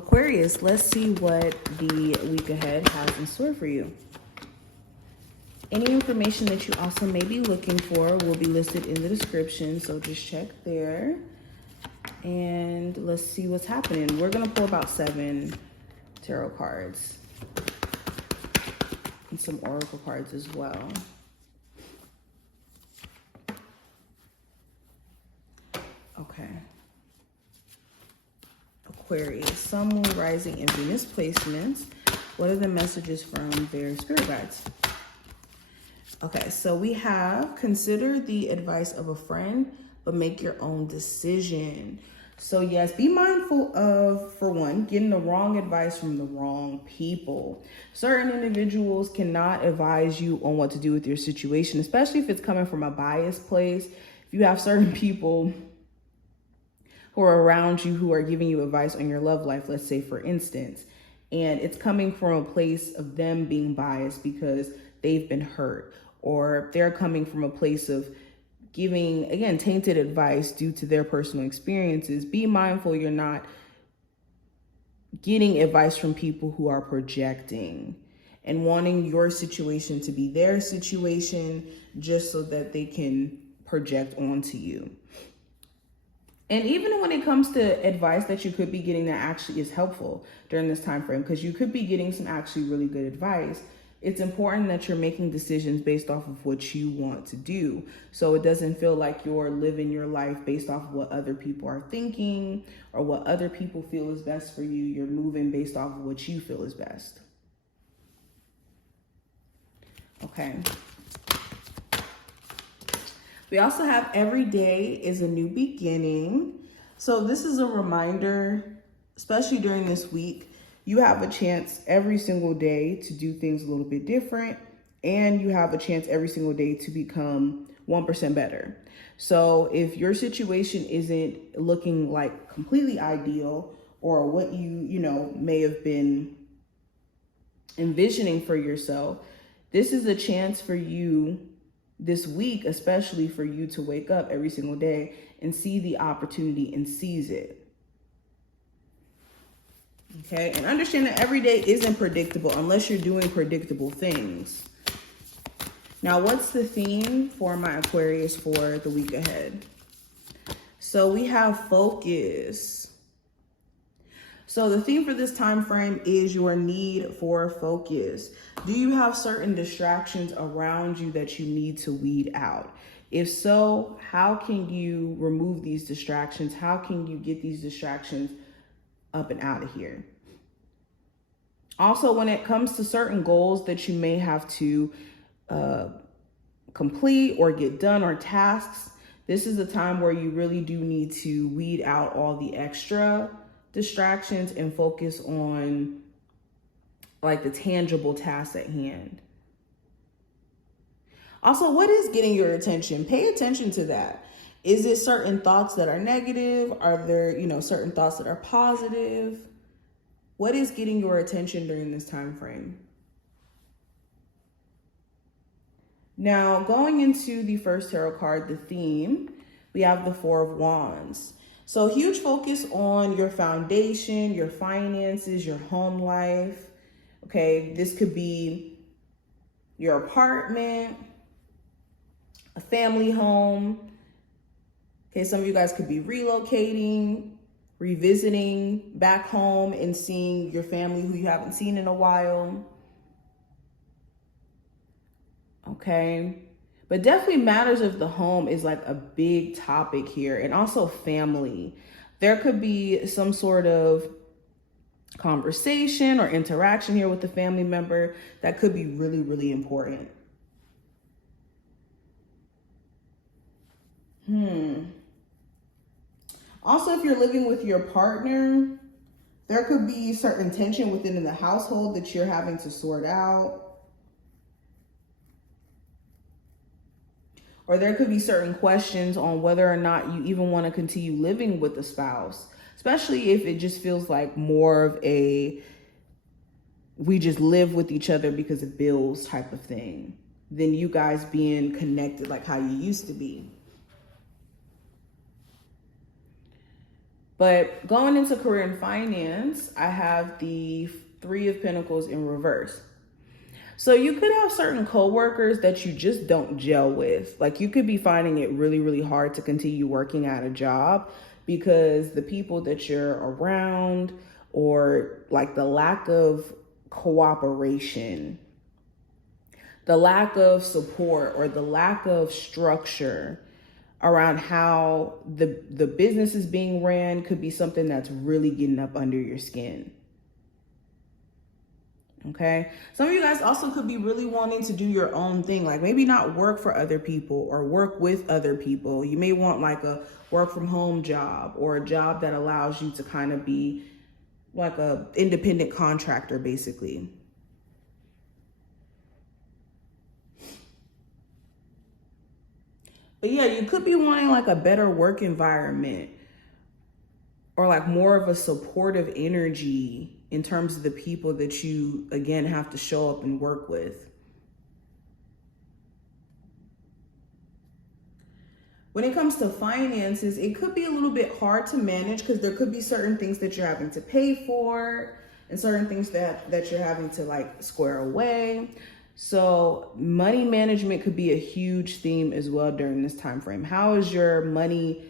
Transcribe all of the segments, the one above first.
Aquarius, let's see what the week ahead has in store for you. Any information that you also may be looking for will be listed in the description, so just check there. And let's see what's happening. We're gonna pull about 7 tarot cards and some oracle cards as well. Okay. Aquarius, Sun, Moon, Rising, and Venus placements. What are the messages from their spirit guides? Okay, so we have consider the advice of a friend, but make your own decision. So yes, be mindful of, for one, getting the wrong advice from the wrong people. Certain individuals cannot advise you on what to do with your situation, especially if it's coming from a biased place. If you have certain people who are around you who are giving you advice on your love life, let's say for instance, and it's coming from a place of them being biased because they've been hurt, or they're coming from a place of giving, again, tainted advice due to their personal experiences. Be mindful you're not getting advice from people who are projecting and wanting your situation to be their situation just so that they can project onto you. And even when it comes to advice that you could be getting that actually is helpful during this time frame, because you could be getting some actually really good advice, it's important that you're making decisions based off of what you want to do. So it doesn't feel like you're living your life based off of what other people are thinking or what other people feel is best for you. You're moving based off of what you feel is best. Okay. We also have every day is a new beginning. So this is a reminder, especially during this week, you have a chance every single day to do things a little bit different, and you have a chance every single day to become 1% better. So if your situation isn't looking like completely ideal, or what you may have been envisioning for yourself, this is a chance for you this week, especially for you to wake up every single day and see the opportunity and seize it. Okay, and understand that every day isn't predictable unless you're doing predictable things. Now, what's the theme for my Aquarius for the week ahead? So we have focus. So the theme for this time frame is your need for focus. Do you have certain distractions around you that you need to weed out? If so, how can you remove these distractions? How can you get these distractions up and out of here? Also, when it comes to certain goals that you may have to complete or get done, or tasks, this is a time where you really do need to weed out all the extra distractions and focus on like the tangible tasks at hand. Also, what is getting your attention? Pay attention to that. Is it certain thoughts that are negative? Are there, certain thoughts that are positive? What is getting your attention during this time frame? Now, going into the first tarot card, the theme, we have the Four of Wands. So huge focus on your foundation, your finances, your home life. Okay, this could be your apartment, a family home. Okay, some of you guys could be relocating, revisiting back home and seeing your family who you haven't seen in a while. Okay, but definitely matters of the home is like a big topic here, and also family. There could be some sort of conversation or interaction here with the family member that could be really, really important. Also, if you're living with your partner, there could be certain tension within the household that you're having to sort out. Or there could be certain questions on whether or not you even want to continue living with a spouse, especially if it just feels like more of a we just live with each other because of bills type of thing than you guys being connected like how you used to be. But going into career and finance, I have the Three of Pentacles in reverse. So you could have certain coworkers that you just don't gel with. Like you could be finding it really, really hard to continue working at a job because the people that you're around, or like the lack of cooperation, the lack of support, or the lack of structure around how the business is being ran could be something that's really getting up under your skin. Okay. Some of you guys also could be really wanting to do your own thing, like maybe not work for other people or work with other people. You may want like a work from home job, or a job that allows you to kind of be like a independent contractor, basically. But yeah, you could be wanting like a better work environment, or like more of a supportive energy in terms of the people that you, again, have to show up and work with. When it comes to finances, it could be a little bit hard to manage because there could be certain things that you're having to pay for and certain things that you're having to like square away. So money management could be a huge theme as well during this time frame. How is your money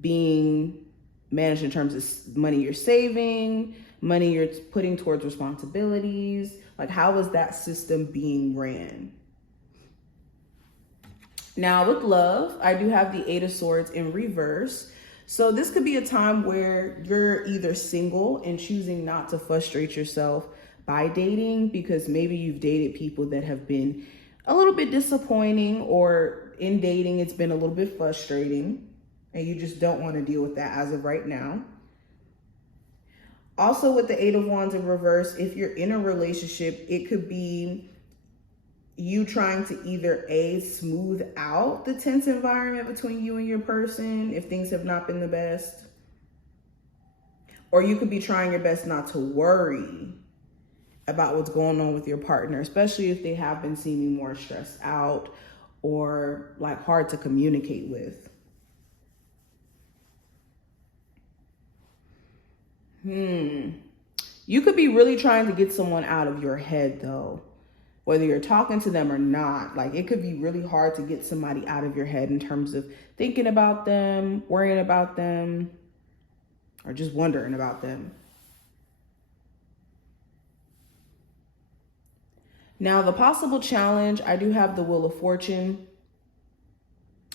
being managed in terms of money you're saving, money you're putting towards responsibilities? Like, how is that system being ran? Now with love, I do have the Eight of Swords in reverse. So this could be a time where you're either single and choosing not to frustrate yourself by dating, because maybe you've dated people that have been a little bit disappointing, or in dating it's been a little bit frustrating and you just don't want to deal with that as of right now. Also with the Eight of Wands in reverse, if you're in a relationship, it could be you trying to either smooth out the tense environment between you and your person if things have not been the best, or you could be trying your best not to worry about what's going on with your partner, especially if they have been seeming more stressed out or like hard to communicate with. You could be really trying to get someone out of your head though, whether you're talking to them or not. Like it could be really hard to get somebody out of your head in terms of thinking about them, worrying about them, or just wondering about them. Now, the possible challenge, I do have the Wheel of Fortune.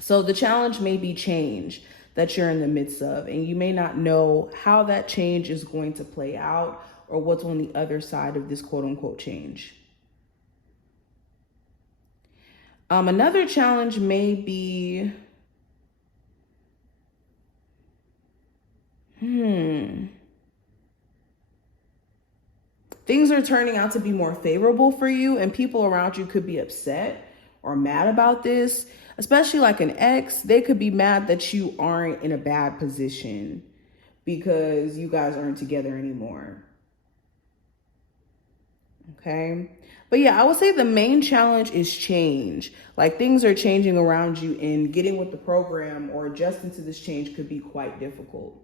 So the challenge may be change that you're in the midst of, and you may not know how that change is going to play out or what's on the other side of this quote unquote change. Another challenge may be, things are turning out to be more favorable for you, and people around you could be upset or mad about this, especially like an ex. They could be mad that you aren't in a bad position because you guys aren't together anymore. Okay. But yeah, I would say the main challenge is change. Like things are changing around you, and getting with the program or adjusting to this change could be quite difficult.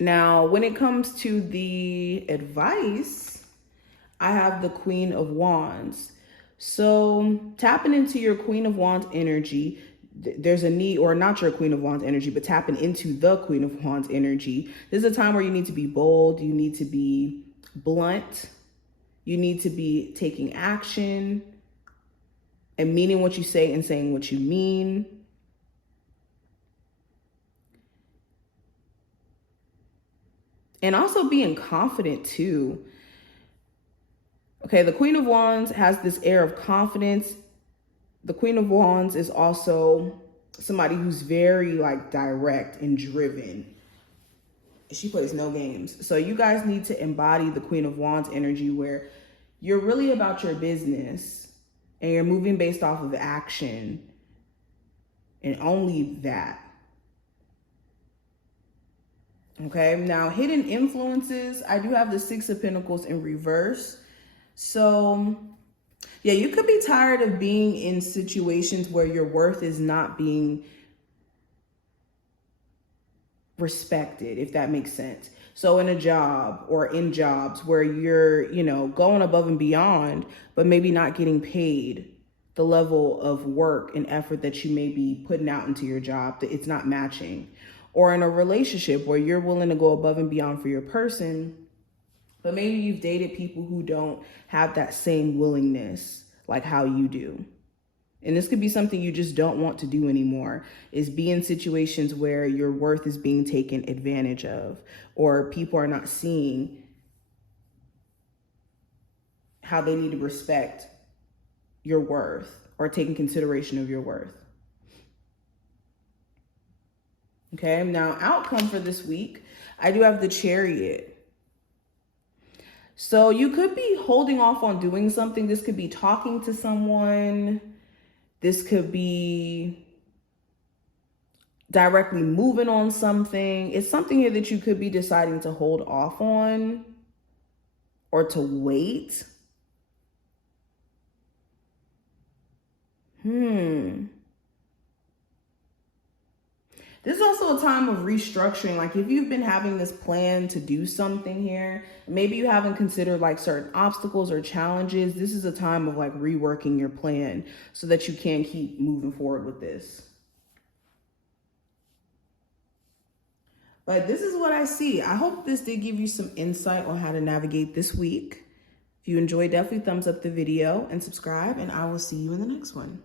Now, when it comes to the advice, I have the Queen of Wands. So tapping into your Queen of Wands energy, there's a need, or not your Queen of Wands energy, but tapping into the Queen of Wands energy. This is a time where you need to be bold. You need to be blunt. You need to be taking action and meaning what you say and saying what you mean. And also being confident too. Okay, the Queen of Wands has this air of confidence. The Queen of Wands is also somebody who's very like direct and driven. She plays no games. So you guys need to embody the Queen of Wands energy, where you're really about your business and you're moving based off of action and only that. Okay, now hidden influences, I do have the Six of Pentacles in reverse. So Yeah, you could be tired of being in situations where your worth is not being respected, if that makes sense. So in a job or in jobs where you're, going above and beyond, but maybe not getting paid the level of work and effort that you may be putting out into your job, that it's not matching. Or in a relationship where you're willing to go above and beyond for your person, but maybe you've dated people who don't have that same willingness like how you do. And this could be something you just don't want to do anymore, is be in situations where your worth is being taken advantage of, or people are not seeing how they need to respect your worth or taking consideration of your worth. Okay, now outcome for this week, I do have the Chariot. So you could be holding off on doing something. This could be talking to someone. This could be directly moving on something. It's something here that you could be deciding to hold off on or to wait. This is also a time of restructuring. Like if you've been having this plan to do something here, maybe you haven't considered like certain obstacles or challenges. This is a time of like reworking your plan so that you can keep moving forward with this. But this is what I see. I hope this did give you some insight on how to navigate this week. If you enjoyed, definitely thumbs up the video and subscribe, and I will see you in the next one.